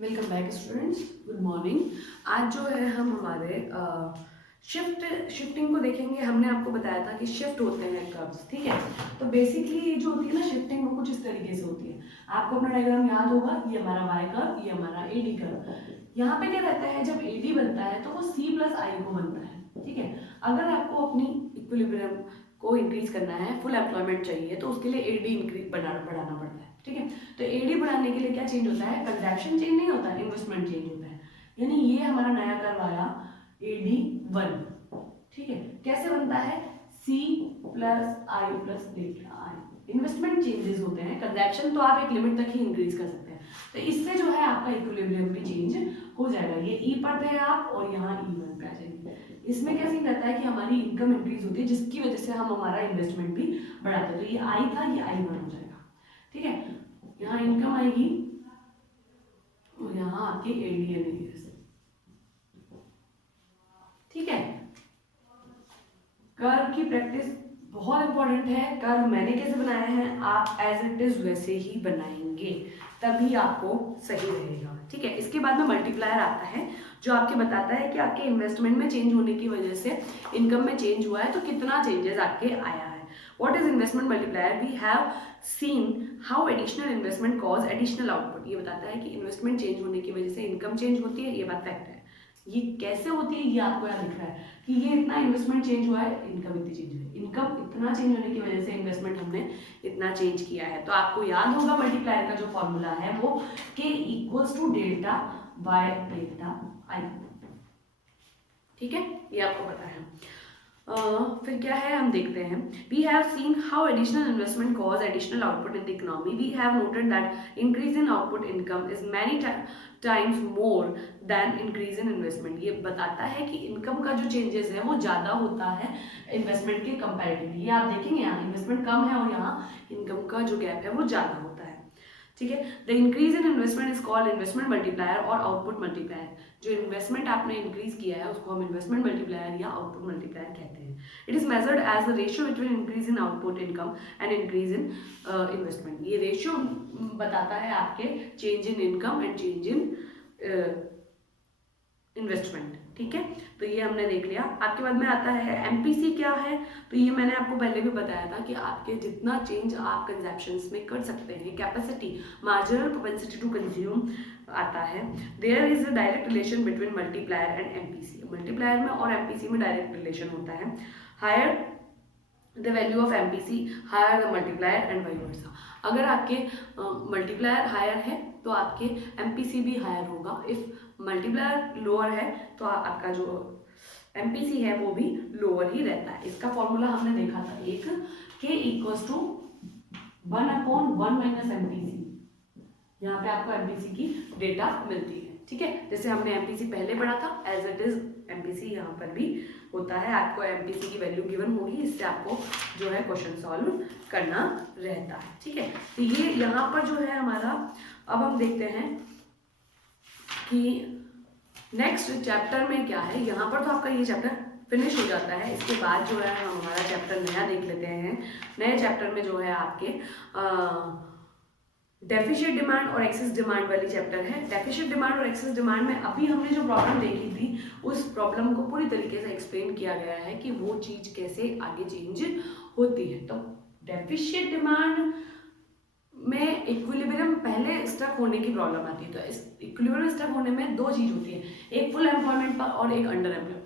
Welcome back students, good morning. आज जो है हम हमारे शिफ्टिंग को देखेंगे। हमने आपको बताया था कि शिफ्ट होते हैं कर्व्स, ठीक है। तो बेसिकली ये जो होती है ना शिफ्टिंग, वो कुछ इस तरीके से होती है। आपको अपना डायग्राम याद होगा, ये हमारा वाई कर्व, ये हमारा एडी कर्व। यहाँ पे क्या रहता है, जब एडी बनता है तो वो सी प्लस आई को बनता है, ठीक है। अगर आपको अपनी इक्विलिब्रियम को इंक्रीज करना है, फुल एम्प्लॉयमेंट चाहिए, तो उसके लिए एडी इंक्रीज बढ़ाना पड़ता है, ठीक है। तो एडी बढ़ाने के लिए क्या चेंज होता है, कंजैक्शन चेंज नहीं होता, इन्वेस्टमेंट चेंज होता है। यानी ये हमारा नया कर्व आया एडी 1, ठीक है। कैसे बनता है, C plus I plus delta I. Investment changes होते हैं, कंजैक्शन तो आप एक लिमिट तक ही इंक्रीज कर सकते हैं। तो इससे जो है आपका इक्विलिब्रियम भी चेंज हो जाएगा। ये ई पर थे आप और यहाँ E1 पे आ जाएंगे। इसमें क्या सीन रहता है कि हमारी इनकम इंक्रीज होती है, जिसकी वजह से हम हमारा इन्वेस्टमेंट भी बढ़ाते हैं। तो ये आई था, ये I1 हो जाएगा, ठीक है। यहाँ इनकम आएगी और यहाँ आपकी एडीएनएस, ठीक है। कर्व की प्रैक्टिस बहुत इंपॉर्टेंट है। कर्व मैंने कैसे बनाया है, आप एज इट इज वैसे ही बनाएंगे, तभी आपको सही रहेगा, ठीक है। इसके बाद में मल्टीप्लायर आता है, जो आपके बताता है कि आपके इन्वेस्टमेंट में चेंज होने की वजह से इनकम में चेंज हुआ है, तो कितना चेंजेस आपके आया है। What is investment multiplier? We have seen how additional investment cause additional output. ये बताता है कि इन्वेस्टमेंट चेंज होने की वजह से इनकम चेंज होती है, ये बात फैक्ट है। ये कैसे होती है, ये आपको यहाँ लिख रहा है कि ये इतना इन्वेस्टमेंट चेंज हुआ है, इनकम इतनी चेंज हुई। इनकम इतना चेंज होने की वजह से इन्वेस्टमेंट हमने इतना चेंज किया है। तो आपको याद होगा मल्टीप्लायर का जो फॉर्मूला है वो K equals to delta by delta I, ठीक है। ये आपको पता है। फिर क्या है, हम देखते हैं। We have seen how additional investment cause additional output in the economy. We have noted that increase in output income is many times more than increase in investment. ये बताता है कि इनकम का जो चेंजेस है वो ज़्यादा होता है इन्वेस्टमेंट के कंपैरेटिवली। ये आप देखेंगे यहाँ इन्वेस्टमेंट कम है और यहाँ इनकम का जो गैप है वो ज़्यादा होता है, ठीक है। The increase in investment is called investment multiplier और आउटपुट मल्टीप्लायर। जो इन्वेस्टमेंट आपने इंक्रीज किया है उसको हम इन्वेस्टमेंट मल्टीप्लायर या आउटपुट मल्टीप्लायर कहते हैं। It is measured as the ratio between increase in output income and increase in investment. ये रेशियो बताता है आपके change in income and change in investment, ठीक है। तो ये हमने देख लिया। आपके बाद में आता है एमपीसी क्या है। तो ये मैंने आपको पहले भी बताया था कि आपके जितना चेंज आप कंजप्शंस में कर सकते हैं, capacity, marginal propensity to consume आता है। There is a direct relation between multiplier and MPC. Multiplier में और एमपीसी में डायरेक्ट रिलेशन होता है। Higher the value of MPC higher the multiplier and vice versa. अगर आपके मल्टीप्लायर हायर है तो आपके एमपीसी भी हायर होगा। इफ मल्टीप्लायर लोअर है तो आपका जो एमपीसी है वो भी लोअर ही रहता है। इसका फॉर्मूला हमने देखा था, एक के इक्वल्स टू 1/1 माइनस एमपीसी। यहाँ पे आपको एमपीसी की डेटा मिलती है, ठीक है। जैसे हमने एमपीसी पहले पढ़ा था, एज इट इज एमपीसी यहाँ पर भी होता है। आपको एमपीसी की वैल्यू गिवन होगी, इससे आपको जो है क्वेश्चन सॉल्व करना रहता है, ठीक है। तो ये यहाँ पर जो है हमारा, अब हम देखते हैं कि नेक्स्ट चैप्टर में क्या है। यहाँ पर तो आपका ये चैप्टर फिनिश हो जाता है। इसके बाद जो है हम हमारा चैप्टर नया देख लेते हैं। नए चैप्टर में जो है आपके डेफिशिएंट डिमांड और एक्सेस डिमांड वाली चैप्टर है। डेफिशिएंट डिमांड और एक्सेस डिमांड में अभी हमने जो प्रॉब्लम देखी थी उस प्रॉब्लम को पूरी तरीके से एक्सप्लेन किया गया है कि वो चीज़ कैसे आगे चेंज होती है। तो डेफिशिएंट डिमांड में इक्विलिब्रियम पहले स्टक होने की प्रॉब्लम आती है। तो इस इक्विलिब्रियम स्टक होने में दो चीज़ होती है, एक फुल एम्प्लॉयमेंट पर और एक अंडर एम्प्लॉयमेंट।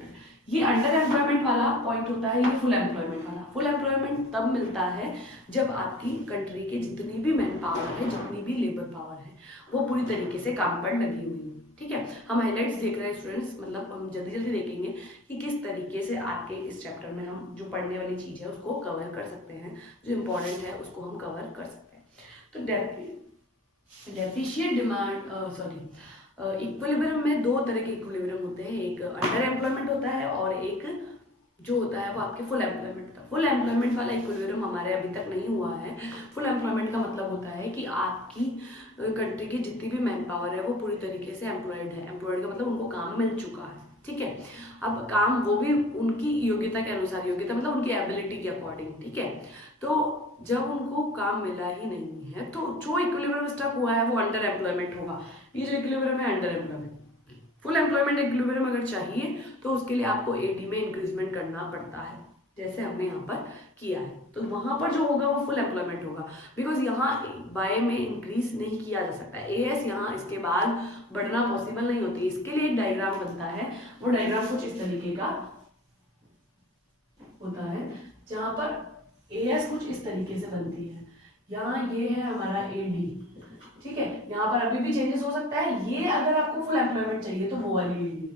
ये अंडर एम्प्लॉयमेंट वाला पॉइंट होता है, ये फुल एम्प्लॉयमेंट वाला। फुल एम्प्लॉयमेंट तब मिलता है जब आपकी कंट्री के जितनी भी मैन पावर है, जितनी भी लेबर पावर है, वो पूरी तरीके से काम पर लगी हुई है, ठीक है। हम हाईलाइट्स देख रहे हैं स्टूडेंट्स, मतलब हम जल्दी जल्दी देखेंगे कि किस तरीके से आपके इस चैप्टर में हम जो पढ़ने वाली चीज़ है उसको कवर कर सकते हैं, जो इम्पोर्टेंट है उसको हम कवर कर सकते हैं। तो डेफिशिएंट डिमांड इक्विलिब्रियम में दो तरह के इक्विलिब्रियम होते हैं, एक अंडर एम्प्लॉयमेंट होता है और एक जो होता है वो आपके फुल एम्प्लॉयमेंट होता है। फुल एम्प्लॉयमेंट वाला इक्विलिब्रियम हमारे अभी तक नहीं हुआ है। फुल एम्प्लॉयमेंट का मतलब होता है कि आपकी कंट्री की जितनी भी मैन पावर है वो पूरी तरीके से एम्प्लॉयड है। एम्प्लॉयड का मतलब उनको काम मिल चुका है, ठीक है। अब काम वो भी उनकी योग्यता के अनुसार, योग्यता मतलब उनकी एबिलिटी के अकॉर्डिंग, ठीक है। तो जब उनको काम मिला ही नहीं है तो जो इक्विलिब्रियम स्टक हुआ है वो अंडर एम्प्लॉयमेंट होगा। ये जो इक्विलिब्रियम है under employment. Full employment equilibrium अगर चाहिए तो उसके लिए आपको एडी में इंक्रीजमेंट करना पड़ता है, जैसे हमने यहाँ पर किया है। तो वहाँ पर जो होगा वो फुल एम्प्लॉयमेंट होगा, बिकॉज यहाँ बाय में इंक्रीज नहीं किया जा सकता। एएस यहाँ इसके बाद बढ़ना पॉसिबल नहीं होती। इसके लिए एक डायग्राम बनता है, वो डायग्राम कुछ इस तरीके का होता है, जहाँ पर एएस कुछ इस तरीके से बनती है। यहाँ ये है हमारा एडी, ठीक है। यहाँ पर अभी भी चेंजेस हो सकता है। ये अगर आपको फुल एम्प्लॉयमेंट चाहिए तो वो वाली एडी,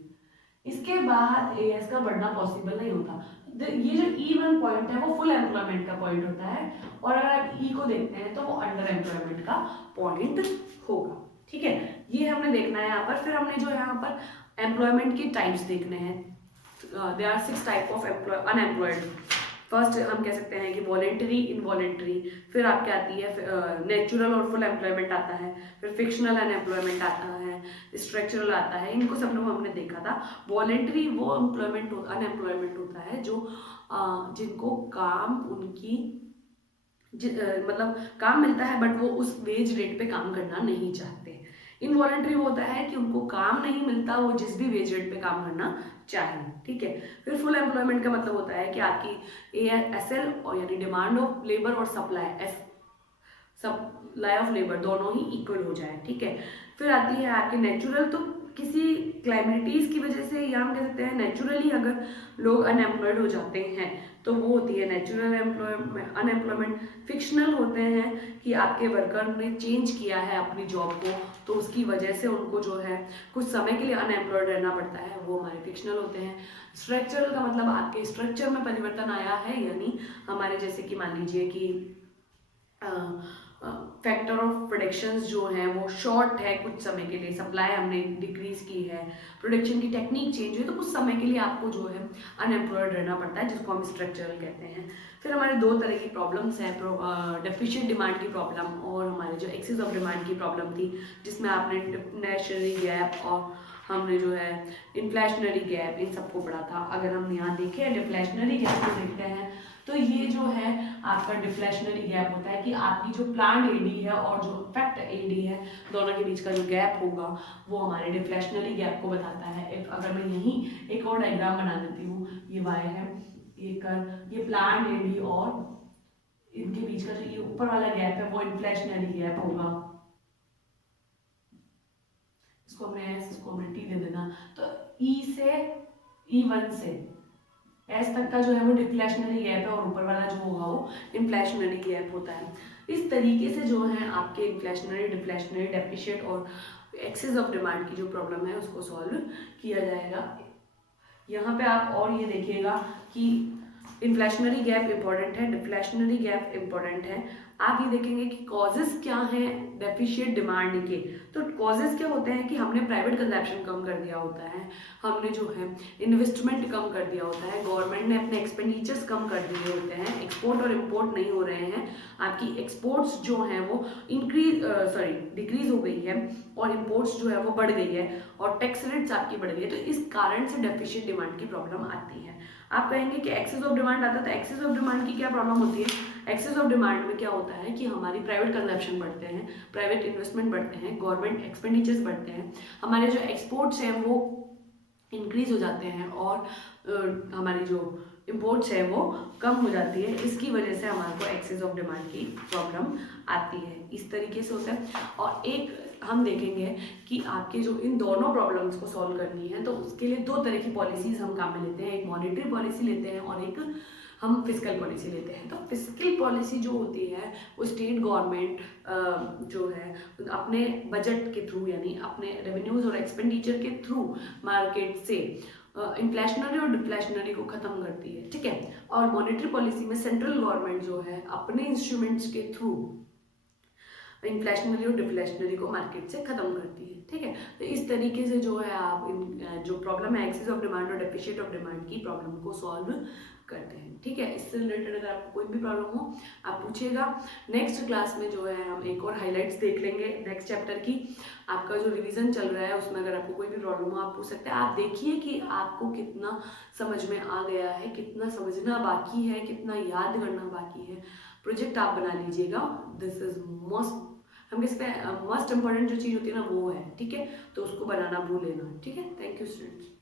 इसके बाद एएस का बढ़ना पॉसिबल नहीं होता। ये जो E1 पॉइंट है वो फुल एम्प्लॉयमेंट का पॉइंट होता है, और अगर आप ई को देखते हैं तो वो अंडर एम्प्लॉयमेंट का पॉइंट होगा, ठीक है। ये हमने देखना है यहाँ पर। फिर हमने जो यहाँ पर एम्प्लॉयमेंट के टाइप्स देखने हैं। There are 6 type of unemployed. First हम कह सकते हैं कि वॉलेंटरी, इनवॉलेंटरी, फिर आपके आती है नेचुरल और फुल एम्प्लॉयमेंट आता है, फिर फिक्शनल अनएम्प्लॉयमेंट आता है, स्ट्रक्चरल आता है। इनको सब लोग हमने देखा था। वॉलेंटरी वो अनएम्प्लॉयमेंट होता है जो जिनको काम उनकी मतलब काम मिलता है बट वो उस वेज रेट पे काम करना नहीं चाहते। इनवॉलेंटरी वो होता है कि उनको काम नहीं मिलता, वो जिस भी वेज रेट पे काम करना चाहें, ठीक है। फिर फुल एम्प्लॉयमेंट का मतलब होता है कि आपकी एसएल और यानी डिमांड ऑफ लेबर और सप्लाई ऑफ लेबर दोनों ही इक्वल हो जाए, ठीक है। फिर आती है आपकी नेचुरल, तो किसी क्लाइमेटिस की वजह से या हम कह सकते हैं नेचुरली अगर लोग अनएम्प्लॉयड हो जाते हैं तो वो होती है नेचुरल अनएम्प्लॉयमेंट। फिक्शनल होते हैं कि आपके वर्कर ने चेंज किया है अपनी जॉब को, तो उसकी वजह से उनको जो है कुछ समय के लिए अनएम्प्लॉयड रहना पड़ता है, वो हमारे फिक्शनल होते हैं। स्ट्रक्चरल का मतलब आपके स्ट्रक्चर में परिवर्तन आया है, यानी हमारे जैसे कि मान लीजिए कि फैक्टर ऑफ प्रोडक्शंस जो हैं वो शॉर्ट है कुछ समय के लिए, सप्लाई हमने डिक्रीज की है, प्रोडक्शन की टेक्निक चेंज हुई, तो कुछ समय के लिए आपको जो है अनएम्प्लॉयड रहना पड़ता है, जिसको हम स्ट्रक्चरल कहते हैं। फिर हमारे दो तरह की प्रॉब्लम्स हैं, डेफिशिएंट डिमांड की प्रॉब्लम और हमारे जो एक्सेस ऑफ डिमांड की प्रॉब्लम थी, जिसमें आपने डिफ्लेशनरी गैप और हमने जो है इन्फ्लेशनरी गैप, इन सबको पढ़ा था। अगर हम यहाँ देखें डिफ्लेशनरी गैप को देखते हैं तो ये जो है आपका डिफ्लेशनरी गैप होता है कि आपकी जो प्लांट एडी है और जो इफेक्ट एडी है दोनों के बीच का जो गैप होगा वो हमारे डिफ्लेशनरी गैप को बताता है। अगर मैं यहीं एक और डायग्राम बना देती हूँ, ये वाई है, ये प्लांट एडी और इनके बीच का जो ये ऊपर वाला गैप है वो इन्फ्लेशनरी गैप होगा। इसको हमने एस, इसको हमने टी दे देना। तो ई से E1 से एस तक का जो है वो डिफ्लेशनरी गैप है और ऊपर वाला जो होगा वो इन्फ्लेशनरी गैप होता है। इस तरीके से जो है आपके इन्फ्लेशनरी, डिफ्लेशनरी, डेफिशिएंट और एक्सेस ऑफ डिमांड की जो प्रॉब्लम है उसको सॉल्व किया जाएगा। यहाँ पे आप और ये देखिएगा कि इन्फ्लेशनरी गैप इंपॉर्टेंट है, डिफ्लेशनरी गैप इंपॉर्टेंट है। आप ये देखेंगे कि कॉजेज क्या हैं डेफिशिएंट डिमांड के। तो कॉजेज क्या होते हैं कि हमने प्राइवेट कंजप्शन कम कर दिया होता है, हमने जो है इन्वेस्टमेंट कम कर दिया होता है, गवर्नमेंट ने अपने एक्सपेंडिचर्स कम कर दिए होते हैं, एक्सपोर्ट और इम्पोर्ट नहीं हो रहे हैं, आपकी एक्सपोर्ट्स जो हैं वो डिक्रीज हो गई है और इम्पोर्ट्स जो है वो बढ़ गई है और टैक्स रेट्स आपकी बढ़ गई है। तो इस कारण से डेफिशिएंट डिमांड की प्रॉब्लम आती है। आप कहेंगे कि एक्सेस ऑफ डिमांड आता है, तो एक्सेस ऑफ डिमांड की क्या प्रॉब्लम होती है? एक्सेस ऑफ डिमांड में क्या होता है कि हमारी प्राइवेट कंजप्शन बढ़ते हैं, प्राइवेट इन्वेस्टमेंट बढ़ते हैं, गवर्नमेंट एक्सपेंडिचर्स बढ़ते हैं, हमारे जो एक्सपोर्ट्स हैं वो इंक्रीज हो जाते हैं और हमारी जो इम्पोर्ट्स है वो कम हो जाती है। इसकी वजह से हमारे को एक्सेस ऑफ डिमांड की प्रॉब्लम आती है। इस तरीके से होता है। और एक हम देखेंगे कि आपके जो इन दोनों प्रॉब्लम्स को सॉल्व करनी है तो उसके लिए दो तरह की पॉलिसीज हम काम में लेते हैं, एक मॉनेटरी पॉलिसी लेते हैं और एक हम फिजिकल पॉलिसी लेते हैं। तो फिजिकल पॉलिसी जो होती है वो स्टेट गवर्नमेंट जो है अपने बजट के थ्रू यानी अपने रेवेन्यूज और एक्सपेंडिचर के थ्रू मार्केट से इन्फ्लेशनरी और डिफ्लेशनरी को खत्म करती है, ठीक है। और मॉनेटरी पॉलिसी में सेंट्रल गवर्नमेंट जो है अपने इंस्ट्रूमेंट्स के थ्रू इन्फ्लेशनरी और डिफ्लेशनरी को मार्केट से खत्म करती है, ठीक है। तो इस तरीके से जो है आप जो प्रॉब्लम है एक्सेस ऑफ डिमांड और डेफिशिएंट ऑफ डिमांड की प्रॉब्लम को सॉल्व करते हैं, ठीक है। इससे रिलेटेड अगर आपको कोई भी प्रॉब्लम हो आप पूछिएगा। नेक्स्ट क्लास में जो है हम एक और हाइलाइट्स देख लेंगे नेक्स्ट चैप्टर की। आपका जो रिवीजन चल रहा है उसमें अगर आपको कोई भी प्रॉब्लम हो आप पूछ सकते हैं। आप देखिए कि आपको कितना समझ में आ गया है, कितना समझना बाकी है, कितना याद करना बाकी है। प्रोजेक्ट आप बना लीजिएगा। दिस इज मोस्ट, हम किस पे मोस्ट इंपॉर्टेंट जो चीज़ होती है ना वो है, ठीक है, तो उसको बनाना भूलेना, ठीक है। Thank you students.